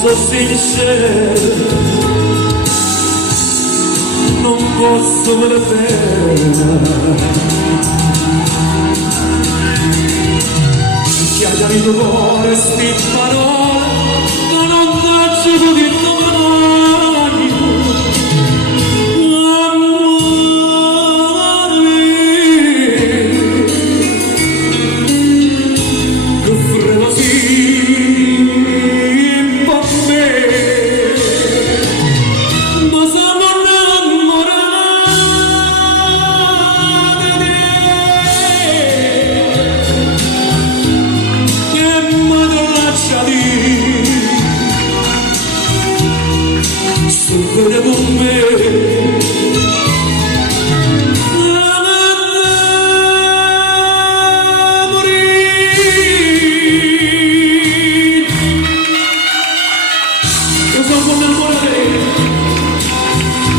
so sincero, non posso vedere. Chiaggiami il tuo cuore, sti parole, che non faccio più di domani. Amore, che freddo sì, per me, ma sono innamorata di te. Sufre con me, io sono innamorata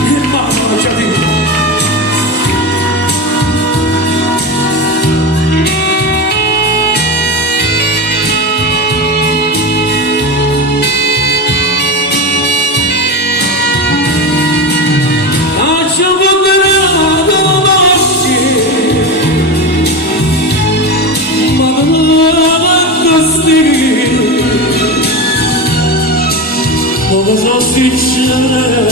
e basta, lasciati. Come sono sincero,